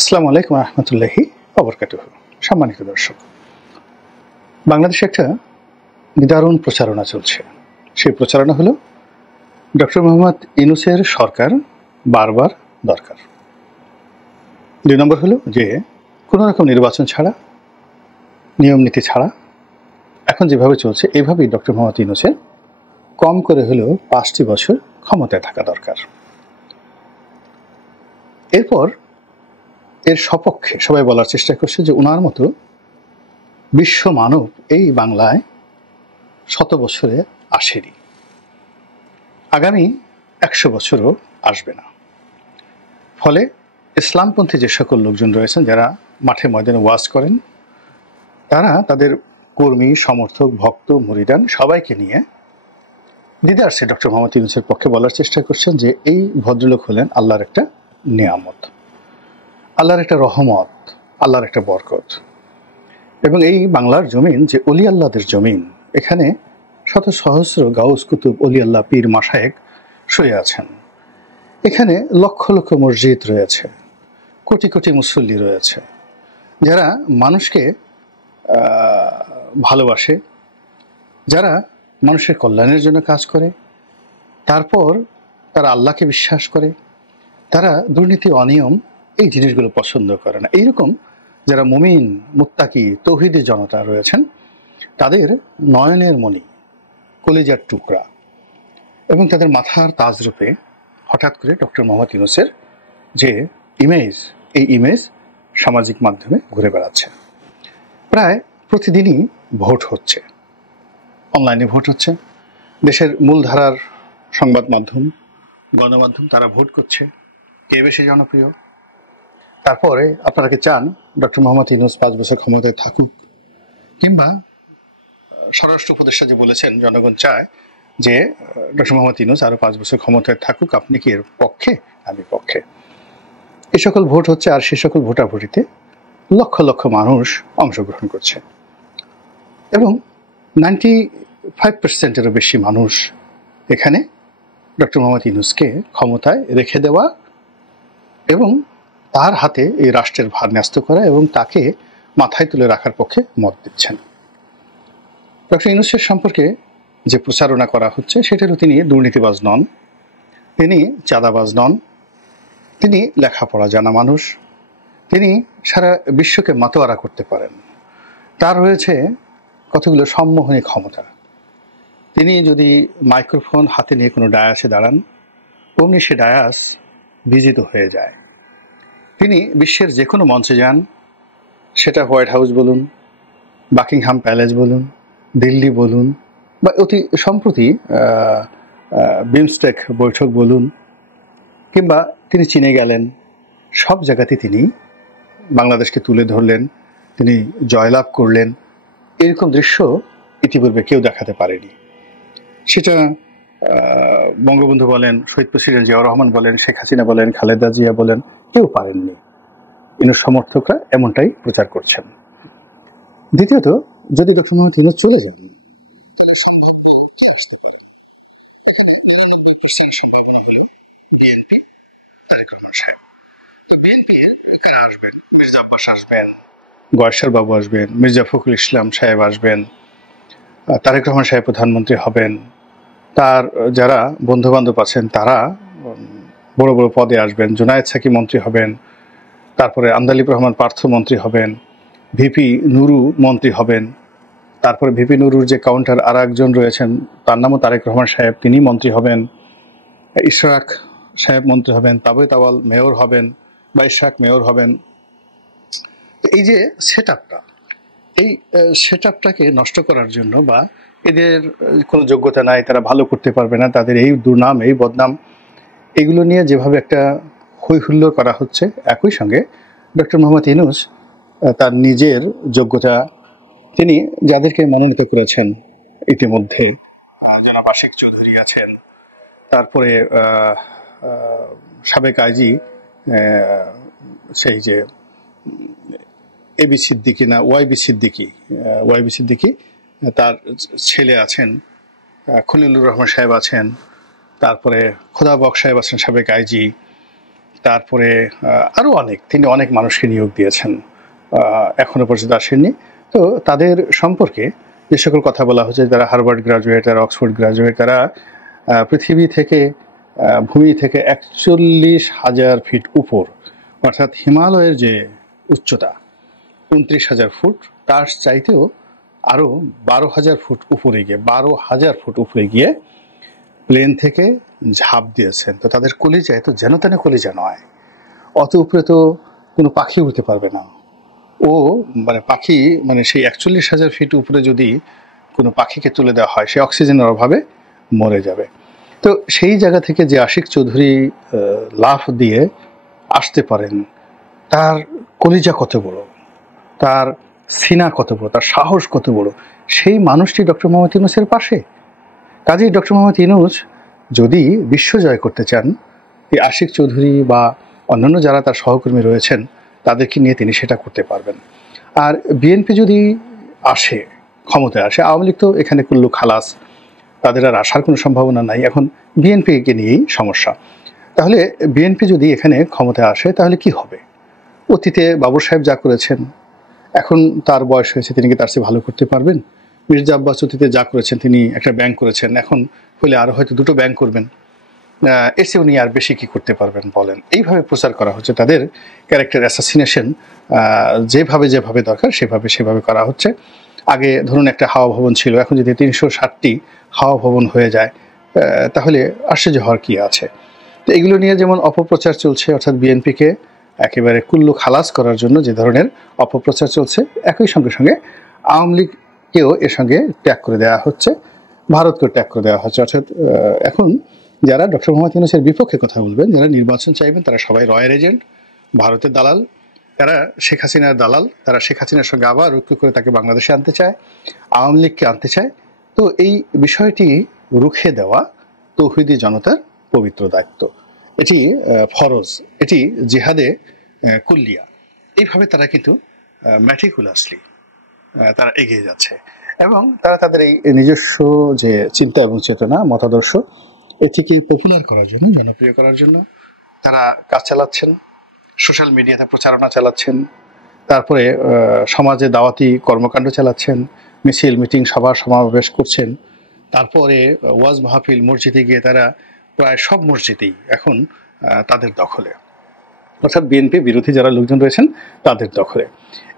আসসালামু আলাইকুম রহমতুল্লাহি ওবরকাতুহু। সম্মানিত দর্শক, বাংলাদেশে একটা নিদারুণ প্রচারণা চলছে। সেই প্রচারণা হলো ডক্টর মোহাম্মদ ইউনূসের সরকার বারবার দরকার। ২ নম্বর হলো যে কোনো রকম নির্বাচন ছাড়া, নিয়ম নীতি ছাড়া এখন যেভাবে চলছে এভাবেই ডক্টর মোহাম্মদ ইউনূসের কম করে হলেও ৫টি বছর ক্ষমতায় থাকা দরকার। এরপর এর সপক্ষে সবাই বলার চেষ্টা করছে যে উনার মতো বিশ্ব মানব এই বাংলায় ১০০ বছরে আসেনি, আগামী ১০০ বছরও আসবে না। ফলে ইসলামপন্থী যে সকল লোকজন রয়েছেন যারা মাঠে ময়দানে ওয়াজ করেন, তারা তাদের কর্মী, সমর্থক, ভক্ত, মুরিদান সবাইকে নিয়ে দ্বিধার্সে ডক্টর মোহাম্মদ ইউনূসের পক্ষে বলার চেষ্টা করছেন যে এই ভদ্রলোক হলেন আল্লাহর একটা নিয়ামত, আল্লাহর একটা রহমত, আল্লাহর একটা বরকত। এবং এই বাংলার জমিন যে অলি আল্লাহদের জমিন, এখানে শত সহস্র গাউস কুতুব অলি আল্লাহ পীর মাশায়েখ শুয়ে আছেন। এখানে লক্ষ লক্ষ মসজিদ রয়েছে, কোটি কোটি মুসল্লি রয়েছে, যারা মানুষকে ভালোবাসে, যারা মানুষের কল্যাণের জন্য কাজ করে, তারপর তারা আল্লাহকে বিশ্বাস করে, তারা দুর্নীতি অনিয়ম এই জিনিসগুলো পছন্দ করে না। এইরকম যারা মুমিন, মুত্তাকি, তৌহিদি জনতা রয়েছেন, তাদের নয়নের মণি, কলিজার টুকরা এবং তাদের মাথার তাজরূপে হঠাৎ করে ডক্টর মোহাম্মদ ইউনূসের যে ইমেজ, এই ইমেজ সামাজিক মাধ্যমে ঘুরে বেড়াচ্ছে। প্রায় প্রতিদিনই ভোট হচ্ছে, অনলাইনে ভোট হচ্ছে, দেশের মূলধারার সংবাদ মাধ্যম, গণমাধ্যম তারা ভোট করছে কে বেশি জনপ্রিয়। তারপরে আপনারা কি চান ডক্টর মোহাম্মদ ইউনূস ৫ বছর ক্ষমতায় থাকুক, কিংবা স্বরাষ্ট্র উপদেষ্টা যে বলেছেন জনগণ চায় যে ডক্টর মোহাম্মদ ইউনূস আরো ৫ বছর ক্ষমতায় থাকুক, আপনি কি এর পক্ষে? আমি পক্ষে। এই সকল ভোট হচ্ছে, আর সে সকল ভোটাভুটিতে লক্ষ লক্ষ মানুষ অংশগ্রহণ করছে এবং 95%-এরও বেশি মানুষ এখানে ডক্টর মোহাম্মদ ইউনূসকে ক্ষমতায় রেখে দেওয়া এবং তার হাতে এই রাষ্ট্রের ভার ন্যস্ত করা এবং তাকে মাথায় তুলে রাখার পক্ষে মত দিচ্ছেন। ডক্টর ইউনূসের সম্পর্কে যে প্রচারণা করা হচ্ছে সেটারও তিনি দুর্নীতিবাজ নন, তিনি চাঁদাবাজ নন, তিনি লেখাপড়া জানা মানুষ, তিনি সারা বিশ্বকে মাতোয়ারা করতে পারেন, তার রয়েছে কতগুলো সম্মোহনী ক্ষমতা। তিনি যদি মাইক্রোফোন হাতে নিয়ে কোনো ডায়াসে দাঁড়ান, অমনি সে ডায়াস বিজিত হয়ে যায়। তিনি বিশ্বের যে কোনো মঞ্চে যান, সেটা হোয়াইট হাউস বলুন, বাকিংহাম প্যালেস বলুন, দিল্লি বলুন, বা অতি সম্প্রতি বিমস্টেক বৈঠক বলুন, কিংবা তিনি চীনে গেলেন, সব জায়গাতে তিনি বাংলাদেশকে তুলে ধরলেন, তিনি জয়লাভ করলেন। এরকম দৃশ্য ইতিপূর্বে কেউ দেখাতে পারেনি। সেটা বঙ্গবন্ধু বলেন, শহীদ প্রেসিডেন্ট জিয়াউর রহমান বলেন, শেখ হাসিনা বলেন, খালেদা জিয়া বলেন, কেউ পারেননি। ইউনূস সমর্থকরা এমনটাই প্রচার করছেন। দ্বিতীয়ত, যদি ডক্টর মোহাম্মদ ইউনূস চলে যান, বিএনপি, তারেক রহমান সাহেব, তো বিএনপির কারা আসবেন? মির্জা আব্বাস আসবেন, গয়েশ্বর বাবু আসবেন, মির্জা ফখরুল ইসলাম সাহেব আসবেন, তারেক রহমান সাহেব প্রধানমন্ত্রী হবেন, তার যারা বন্ধু বান্ধব আছেন তারা বড় বড় পদে আসবেন, জুনায়েদ সাকি মন্ত্রী হবেন, তারপরে আন্দালিব রহমান পার্থ মন্ত্রী হবেন, ভিপি নুরু মন্ত্রী হবেন, তারপরে ভিপি নুরুর যে কাউন্টার আর একজন রয়েছেন তার নামও তারেক রহমান সাহেব, তিনি মন্ত্রী হবেন, ইশরাক সাহেব মন্ত্রী হবেন, তাবে তাওয়াল মেয়র হবেন বা ইশরাক মেয়র হবেন। এই যে সেটআপটা, এই সেটআপটাকে নষ্ট করার জন্য, বা এদের কোনো যোগ্যতা নাই, তারা ভালো করতে পারবে না, তাদের এই দুর্নাম, এই বদনাম, এগুলো নিয়ে যেভাবে একটা হৈ হুল্লোড় করা হচ্ছে, একই সঙ্গে ডক্টর মোহাম্মদ ইউনূস তার নিজের যোগ্যতা, তিনি যাদেরকে মনোনীত করেছেন ইতিমধ্যে, জনাব আশিক চৌধুরী আছেন, তারপরে সাবেক আইজি সেই যে এবি সিদ্দিকী না ওয়াইবি সিদ্দিকী, তার ছেলে আছেন, খলিলুর রহমান সাহেব আছেন, তারপরে খোদা বক সাহেব আছেন সাবেক আইজি, তারপরে আরও তিনি অনেক মানুষকে নিয়োগ দিয়েছেন, এখনো পর্যন্ত আসেননি। তো তাদের সম্পর্কে যে সকল কথা বলা হচ্ছে, যারা হার্ভার্ড গ্রাজুয়েট, যারা অক্সফোর্ড গ্রাজুয়েট, তারা পৃথিবী থেকে ভূমি থেকে ৪১,০০০ ফিট উপর, অর্থাৎ হিমালয়ের যে উচ্চতা ২৯,০০০ ফুট, তার চাইতেও আরও ১২,০০০ ফুট উপরে গিয়ে ১২,০০০ ফুট উপরে গিয়ে প্লেন থেকে ঝাঁপ দিয়েছেন। তো তাদের কলিজায় তো যেন তেন কলিজা নয়, অত উপরে তো কোনো পাখি উঠতে পারবে না। ও পাখি সেই ৪১,০০০ ফিট উপরে যদি কোনো পাখিকে তুলে দেওয়া হয়, সে অক্সিজেনের অভাবে মরে যাবে। তো সেই জায়গা থেকে যে আশিক চৌধুরী লাফ দিয়ে আসতে পারেন, তার কলিজা কত বড়, তার সিনা কত বড়, তার সাহস কত বড়, সেই মানুষটি ডক্টর মোহাম্মদ ইউনূসের পাশে। কাজেই ডক্টর মোহাম্মদ ইউনূস যদি বিশ্ব জয় করতে চান, এই আশিক চৌধুরী বা অন্যান্য যারা তার সহকর্মী রয়েছেন, তাদেরকে নিয়ে তিনি সেটা করতে পারবেন। আর বিএনপি যদি আসে, ক্ষমতায় আসে, আওয়ামী লীগ তো এখানে কুল্লু খালাস, তাদের আর আসার কোনো সম্ভাবনা নাই। এখন বিএনপিকে নিয়েই সমস্যা। তাহলে বিএনপি যদি এখানে ক্ষমতায় আসে, তাহলে কি হবে? অতীতে বাবর সাহেব যা করেছেন, এখন তার বয়স হয়েছে, তিনি কি তার চেয়ে ভালো করতে পারবেন? মির্জা আব্বাস অতীতে যা করেছেন, তিনি একটা ব্যাংক করেছেন, এখন হলে আরও হয়তো 2টো ব্যাংক করবেন। এসে উনি আর বেশি কি করতে পারবেন বলেন? এইভাবে প্রচার করা হচ্ছে, তাদের ক্যারেক্টার অ্যাসাসিনেশন যেভাবে দরকার সেভাবে করা হচ্ছে। আগে ধরুন একটা হাওয়া ভবন ছিল, এখন যদি ৩৬০টি হাওয়া ভবন হয়ে যায়, তাহলে আশ্চর্য হওয়ার কি আছে? তো এগুলো নিয়ে যেমন অপপ্রচার চলছে, অর্থাৎ বিএনপিকে একেবারে কুল্লু খালাস করার জন্য যে ধরনের অপপ্রচার চলছে, একই সঙ্গে আওয়ামী লীগকেও এর সঙ্গে ত্যাগ করে দেওয়া হচ্ছে, ভারতকেও ত্যাগ করে দেওয়া হচ্ছে। অর্থাৎ এখন যারা ডক্টর মোহাম্মদ ইউনূসের বিপক্ষে কথা বলবেন, যারা নির্বাচন চাইবেন, তারা সবাই রয়ের এজেন্ট, ভারতের দালাল, তারা শেখ হাসিনার দালাল, তারা শেখ হাসিনার সঙ্গে আবার ঐক্য করে তাকে বাংলাদেশে আনতে চায়, আওয়ামী লীগকে আনতে চায়। তো এই বিষয়টি রুখে দেওয়া তৌহিদি জনতার পবিত্র দায়িত্ব, এটি ফরজ, এটি জিহাদে কুল্লিয়া। এইভাবে তারা কিন্তু ম্যাটিকুলাসলি তারা এগিয়ে যাচ্ছে, এবং তারা তাদের এই নিজস্ব যে চিন্তা এবং চেতনা, মতাদর্শ, এটিকে পপুলার করার জন্য, জনপ্রিয় করার জন্য তারা কাজ চালাচ্ছেন, সোশ্যাল মিডিয়াতে প্রচারণা চালাচ্ছেন, তারপরে সমাজে দাওয়াতি কর্মকাণ্ড চালাচ্ছেন, মিছিল, মিটিং, সভা সমাবেশ করছেন। তারপরে ওয়াজ মাহফিল, মসজিদে গিয়ে তারা প্রায় সব মসজিদেই এখন তাদের দখলে, অর্থাৎ বিএনপি বিরোধী যারা লোকজন রয়েছেন তাদের দখলে।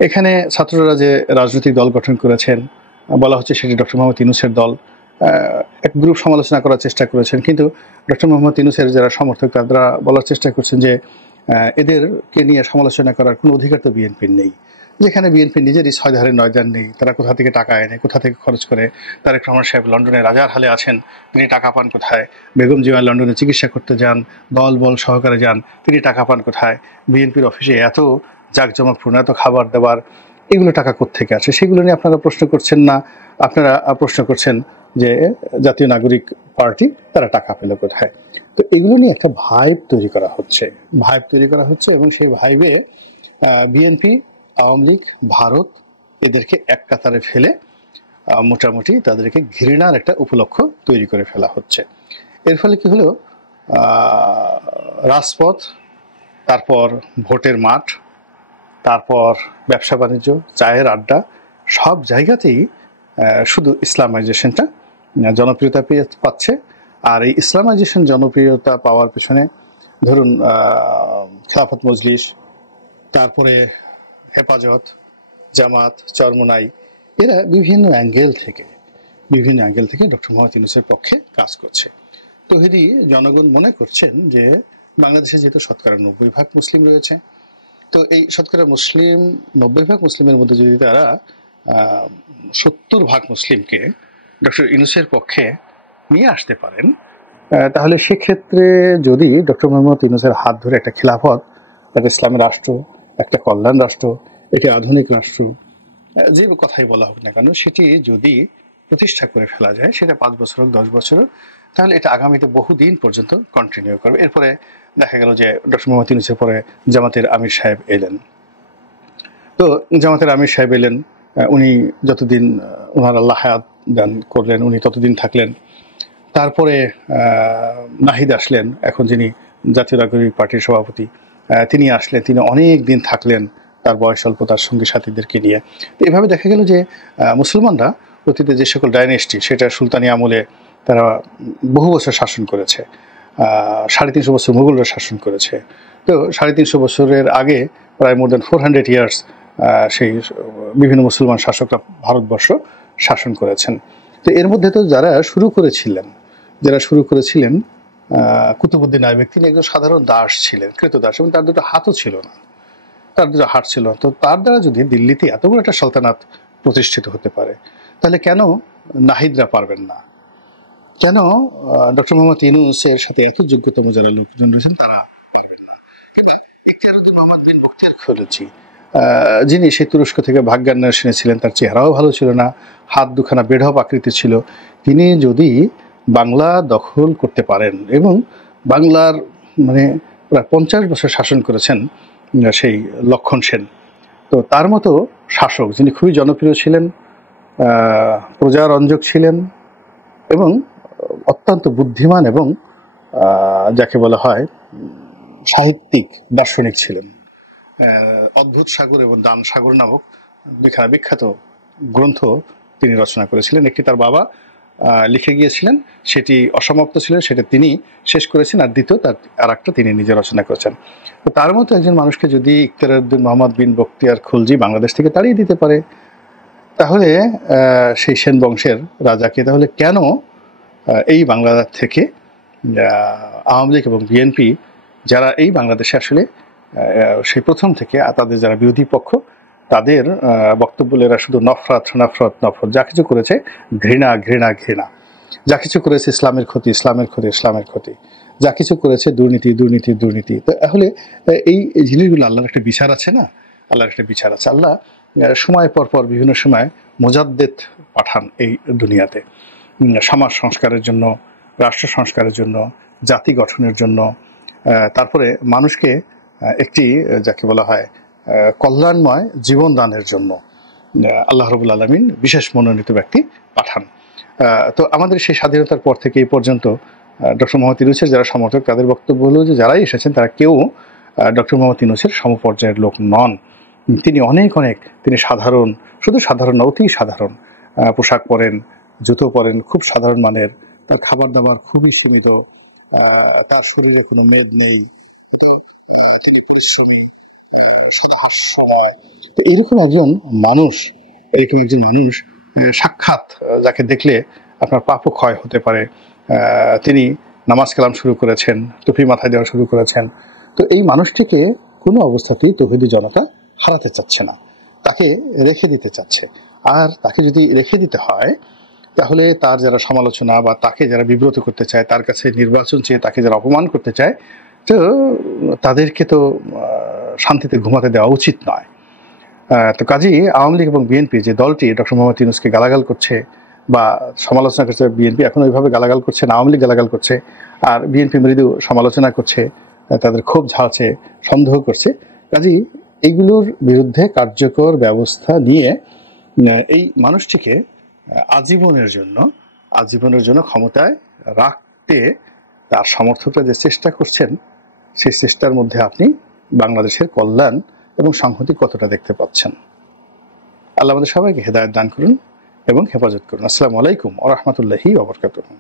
এখানে ছাত্ররা যে রাজনৈতিক দল গঠন করেছেন, বলা হচ্ছে সেটি ডক্টর মোহাম্মদ ইউনূসের দল। এক গ্রুপ সমালোচনা করার চেষ্টা করেছেন, কিন্তু ডক্টর মোহাম্মদ ইউনূসের যারা সমর্থক, তারা বলার চেষ্টা করছেন যে এদেরকে নিয়ে সমালোচনা করার কোনো অধিকার তো বিএনপির নেই। যেখানে বিএনপি নিজেরই 6 ধারে 9 ধার নেই, তারা কোথা থেকে টাকা এনে, কোথা থেকে খরচ করে? তারেক রহমান সাহেব লন্ডনে রাজার হালে আছেন, তিনি টাকা পান কোথায়? বেগম জিয়া লন্ডনে চিকিৎসা করতে যান, দল বল সহকারে যান, তিনি টাকা পান কোথায়? বিএনপির অফিসে এত জাঁকজমকপূর্ণ, এত খাবার দাবার, এগুলো টাকা কোত্থেকে আসে? সেগুলো নিয়ে আপনারা প্রশ্ন করছেন না। আপনারা প্রশ্ন করছেন যে জাতীয় নাগরিক পার্টি, তারা টাকা পেল কোথায়? তো এগুলো নিয়ে একটা ভাইব তৈরি করা হচ্ছে, এবং সেই ভাইবে বিএনপি, আওয়ামী লীগ, ভারত, এদেরকে এক কাতারে ফেলে মোটামুটি তাদেরকে ঘৃণার একটা উপলক্ষ তৈরি করে ফেলা হচ্ছে। এর ফলে কি হলো? রাজপথ, তারপর ভোটের মাঠ, তারপর ব্যবসা বাণিজ্য, চায়ের আড্ডা, সব জায়গাতেই শুধু ইসলামাইজেশনটা জনপ্রিয়তা পাচ্ছে। আর এই ইসলামাইজেশন জনপ্রিয়তা পাওয়ার পেছনে ধরুন খেলাফত মজলিস, তারপরে হেফাজত, জামাত, চরমোনাই, এরা বিভিন্ন অ্যাঙ্গেল থেকে ডক্টর মোহাম্মদ ইউনূসের পক্ষে কাজ করছে। তৌহিদি জনগণ মনে করছেন যে বাংলাদেশে যেহেতু শতকরা 90% মুসলিম রয়েছে, তো এই শতকরা 90% মুসলিমের মধ্যে যদি তারা 70% মুসলিমকে ডক্টর ইউনূসের পক্ষে নিয়ে আসতে পারেন, তাহলে সেক্ষেত্রে যদি ডক্টর মোহাম্মদ ইউনূসের হাত ধরে একটা খিলাফত, একটা ইসলামী রাষ্ট্র, একটা কল্যাণ রাষ্ট্র, একটি আধুনিক রাষ্ট্র, যে কথাই বলা হোক না কেন, সেটি যদি প্রতিষ্ঠা করে ফেলা যায়, সেটা 5 বছর হোক 10 বছর হোক, তাহলে এটা আগামীতে বহুদিন পর্যন্ত কন্টিনিউ করবে। এরপরে দেখা গেল যে ডক্টর মোহাম্মদ ইউনূসের পরে জামাতের আমির সাহেব এলেন। তো জামাতের আমির সাহেব এলেন, উনি যতদিন ওনার আল্লাহ হায়াত দান করলেন, উনি ততদিন থাকলেন। তারপরে নাহিদ আসলেন, এখন যিনি জাতীয় নাগরিক পার্টির সভাপতি, তিনি আসলেন, তিনি অনেক দিন থাকলেন তার বয়স অল্প তার সঙ্গী সাথীদেরকে নিয়ে। তো এভাবে দেখা গেল যে মুসলমানরা অতীতে যে সকল ডাইনেস্টি, সেটা সুলতানি আমলে তারা বহু বছর শাসন করেছে, 350 বছর মুঘলরা শাসন করেছে। তো 350 বছরের আগে প্রায় মোর দ্যান 400 ইয়ার্স সেই বিভিন্ন মুসলমান শাসকরা ভারতবর্ষ শাসন করেছেন। তো এর মধ্যে তো যারা শুরু করেছিলেন কুতুবউদ্দিন আইবেক, তিনি একজন সাধারণ দাস ছিলেন, কৃতদাস, এবং তার দুটো হাতও ছিল না, তার দুটো হাত ছিল না। তো তার দ্বারা যদি দিল্লিতে এত বড় একটা সালতানাত প্রতিষ্ঠিত হতে পারে, তাহলে কেন নাহিদরা পারবেন না? কেন ডক্টর মোহাম্মদ ইউনূসের সাথে এত যোগ্যতম যারা লোকজন রয়েছেন তারা পারবেন না? কিংবা ইখতিয়ারউদ্দিন মোহাম্মদ বিন বখতিয়ার খলজি, যিনি সেই তুরস্ক থেকে ভাগ্যান্বেষণে এসেছিলেন, তার চেহারাও ভালো ছিল না, হাত দুখানা বেঢপ আকৃতি ছিল, তিনি যদি বাংলা দখল করতে পারেন এবং বাংলার মানে প্রায় 50 বছর শাসন করেছেন সেই লক্ষণ সেন, তো তার মতো শাসক যিনি খুবই জনপ্রিয় ছিলেন, প্রজারঞ্জক ছিলেন এবং অত্যন্ত বুদ্ধিমান এবং যাকে বলা হয় সাহিত্যিক দার্শনিক ছিলেন। অদ্ভুত সাগর এবং দান সাগর নামক বিখ্যাত গ্রন্থ তিনি রচনা করেছিলেন। একটি তার বাবা লিখে গিয়েছিলেন, সেটি অসমাপ্ত ছিল, সেটা তিনি শেষ করেছেন, আর দ্বিতীয় তার আর একটা তিনি নিজে রচনা করেছেন। তো তার মতো একজন মানুষকে যদি ইখতিয়ারউদ্দিন মোহাম্মদ বিন বখতিয়ার খলজি বাংলাদেশ থেকে তাড়িয়ে দিতে পারে, তাহলে সেই সেন বংশের রাজাকে তাহলে কেন এই বাংলা থেকে আওয়ামী লীগ এবং বিএনপি, যারা এই বাংলাদেশে আসলে সেই প্রথম থেকে তাদের যারা বিরোধী পক্ষ, তাদের বক্তব্য এরা শুধু নফরত নফরত নফরত, যা কিছু করেছে ঘৃণা ঘৃণা ঘৃণা, যা কিছু করেছে ইসলামের ক্ষতি ইসলামের ক্ষতি ইসলামের ক্ষতি, যা কিছু করেছে দুর্নীতি দুর্নীতি দুর্নীতি। তো তাহলে এই জিনিসগুলো আল্লাহর একটা বিচার আছে না, আল্লাহর একটা বিচার আছে। আল্লাহ সময় পর পর বিভিন্ন সময় মুজাদ্দেদ পাঠান এই দুনিয়াতে, সমাজ সংস্কারের জন্য, রাষ্ট্র সংস্কারের জন্য, জাতি গঠনের জন্য, তারপরে মানুষকে একটি যাকে বলা হয় কল্যাণময় জীবন দানের জন্য আল্লাহ রাব্বুল আলামিন বিশেষ মনোনীত ব্যক্তি পাঠান। তো আমাদের সেই স্বাধীনতার পর থেকে এই পর্যন্ত ডক্টর মোহাম্মদ ইউনূসের যারা সমর্থক, তাদের বক্তব্য হলো যে যারাই এসেছেন তারা কেউ ডক্টর মোহাম্মদ ইউনূসের সমপর্যায়ের লোক নন। তিনি তিনি সাধারণ, শুধু সাধারণ না, অতি সাধারণ পোশাক পরেন, জুতো পরেন, খুব সাধারণ মানের, তার খাবার দাবার খুবই সীমিত, তার শরীরে কোনো মেদ নেই, তো তিনি পরিশ্রমী, সদা হাস্যময়। তো এইরকম একজন মানুষ সাক্ষাৎ যাকে দেখলে আপনার পাপও ক্ষয় হতে পারে, তিনি নামাজ কালাম শুরু করেছেন, টুপি মাথায় দেওয়া শুরু করেছেন। তো এই মানুষটিকে কোনো অবস্থাতেই তৌহিদি জনতা হারাতে চাচ্ছে না, তাকে রেখে দিতে চাচ্ছে। আর তাকে যদি রেখে দিতে হয়, তাহলে তার যারা সমালোচনা বা তাকে যারা বিব্রত করতে চায়, তার কাছে নির্বাচন চেয়ে তাকে যারা অপমান করতে চায়, তো তাদেরকে তো শান্তিতে ঘুমাতে দেওয়া উচিত নয়। তো কাজেই আওয়ামী লীগ এবং বিএনপি যে দলটি ডক্টর মোহাম্মদ ইউনূসকে গালাগাল করছে বা সমালোচনা করছে, বিএনপি এখন ওইভাবে গালাগাল করছে না, আওয়ামী লীগ গালাগাল করছে, আর বিএনপি মৃদু সমালোচনা করছে, তাদের ক্ষোভ ঝাড়ছে, সন্দেহ করছে। কাজেই এইগুলোর বিরুদ্ধে কার্যকর ব্যবস্থা নিয়ে এই মানুষটিকে আজীবনের জন্য ক্ষমতায় রাখতে তার সমর্থকরা যে চেষ্টা করছেন, সেই চেষ্টার মধ্যে আপনি বাংলাদেশের কল্যাণ এবং সংহতি কতটা দেখতে পাচ্ছেন। আল্লাহ আমাদের সবাইকে হেদায়েত দান করুন এবং হেফাজত করুন। আসসালামু আলাইকুম ওয়া রাহমাতুল্লাহি ওয়া বারাকাতুহু।